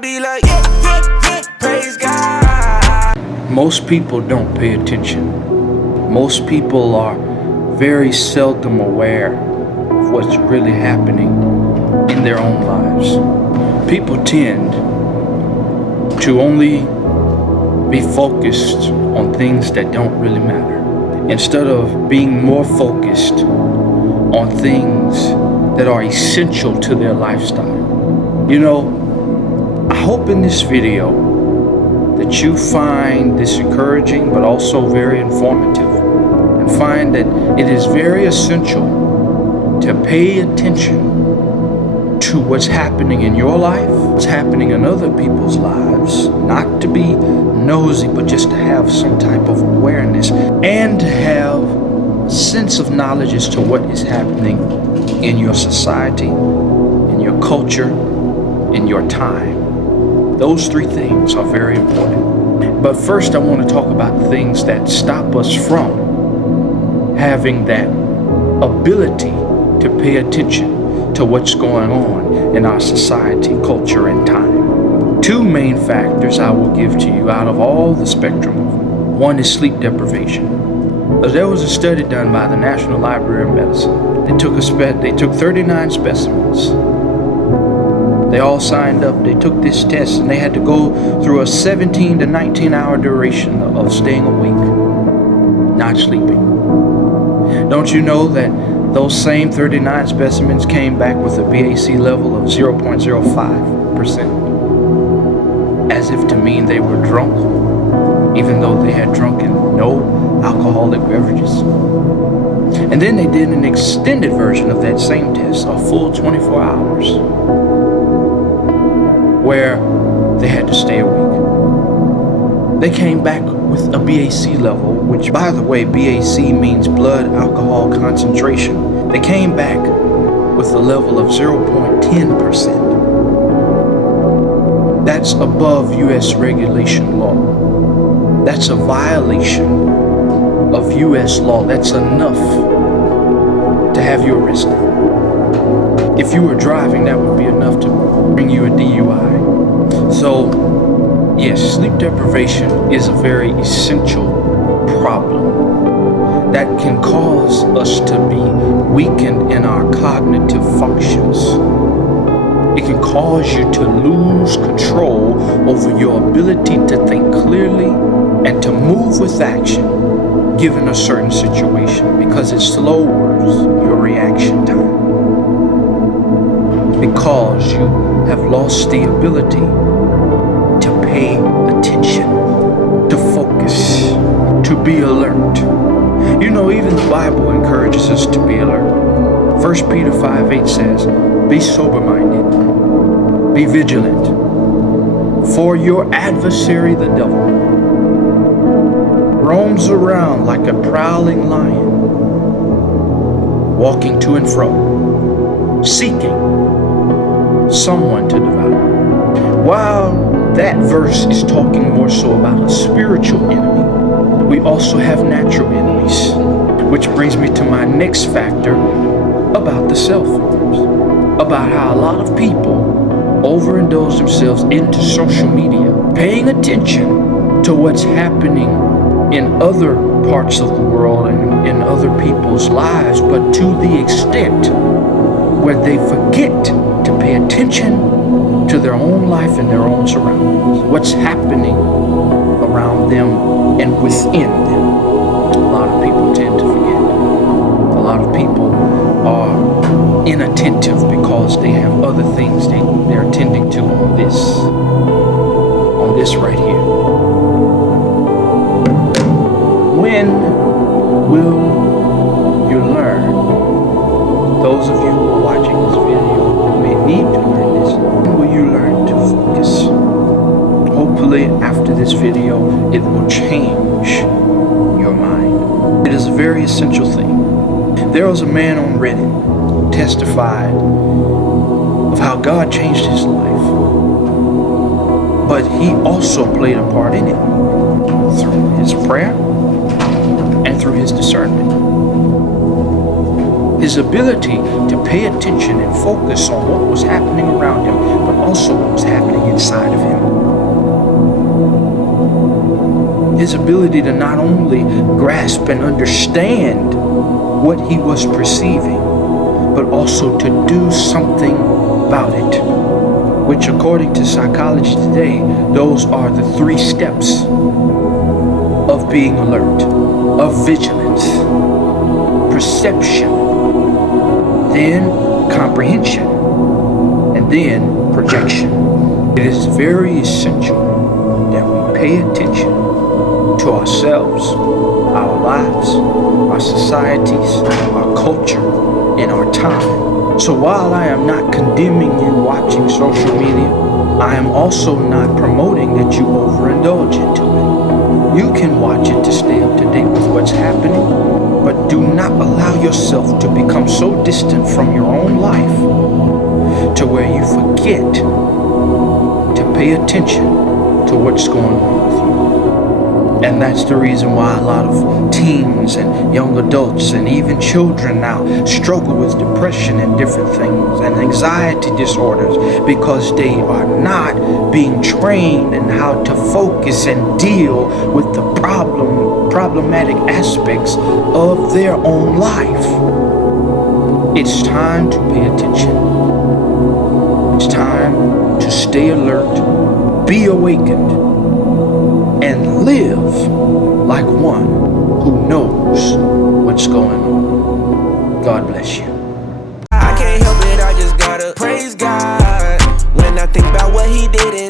be like, yeah, yeah, yeah, praise God. Most people don't pay attention. Most people are very seldom aware of what's really happening in their own lives. People tend to only be focused on things that don't really matter, instead of being more focused on things that are essential to their lifestyle. You know, I hope in this video that you find this encouraging but also very informative, and find that it is very essential to pay attention to what's happening in your life, what's happening in other people's lives, not to be nosy, but just to have some type of awareness and to have a sense of knowledge as to what is happening in your society, in your culture, in your time. Those three things are very important. But first I want to talk about things that stop us from having that ability to pay attention to what's going on in our society, culture, and time. Two main factors I will give to you out of all the spectrum. One is sleep deprivation. There was a study done by the National Library of Medicine. They took 39 specimens. They all signed up, they took this test, and they had to go through a 17 to 19 hour duration of staying awake, not sleeping. Don't you know that those same 39 specimens came back with a BAC level of 0.05%, as if to mean they were drunk, even though they had drunken no alcoholic beverages. And then they did an extended version of that same test, a full 24 hours, where they had to stay awake. They came back with a BAC level, which, by the way, BAC means blood alcohol concentration. They came back with a level of 0.10%. That's above U.S. regulation law. That's a violation of U.S. law. That's enough to have you arrested. If you were driving, that would be enough to bring you a DUI. So, yes, sleep deprivation is a very essential problem that can cause us to be weakened in our cognitive functions. It can cause you to lose control over your ability to think clearly and to move with action given a certain situation, because it slowers your reaction time. Because you have lost the ability to pay attention, to focus, to be alert. You know, even the Bible encourages us to be alert. 1 Peter 5:8 says, be sober-minded, be vigilant, for your adversary the devil roams around like a prowling lion, walking to and fro, seeking someone to devour. While that verse is talking more so about a spiritual enemy, we also have natural enemies, which brings me to my next factor about the cell phones, about how a lot of people overindulge themselves into social media, paying attention to what's happening in other parts of the world and in other people's lives, but to the extent where they forget to pay attention to their own life and their own surroundings, what's happening around them and within them. A lot of people tend to forget. A lot of people are inattentive because they have other things they're attending to on this right here. When will you learn? Those of you who are watching this video may need to learn this. When will you learn to focus? Hopefully after this video, it will change your mind. It is a very essential thing. There was a man on Reddit who testified of how God changed his life, but he also played a part in it through his prayer and through his discernment. His ability to pay attention and focus on what was happening around him, but also what was happening inside of him. His ability to not only grasp and understand what he was perceiving, but also to do something about it, which according to psychology today, those are the 3 steps of being alert, of vigilance: perception, then comprehension, and then projection. It is very essential that we pay attention to ourselves, our lives, our societies, our culture, and our time. So while I am not condemning you watching social media, I am also not promoting that you overindulge into it. You can watch it to stay up to date with what's happening, but do not allow yourself to become so distant from your own life to where you forget to pay attention to what's going on with you. And that's the reason why a lot of teens and young adults and even children now struggle with depression and different things and anxiety disorders, because they are not being trained in how to focus and deal with the problematic aspects of their own life. It's time to pay attention. It's time to stay alert, be awakened, and live like one who knows what's going on. God bless you. I can't help it, I just gotta praise God when I think about what he did in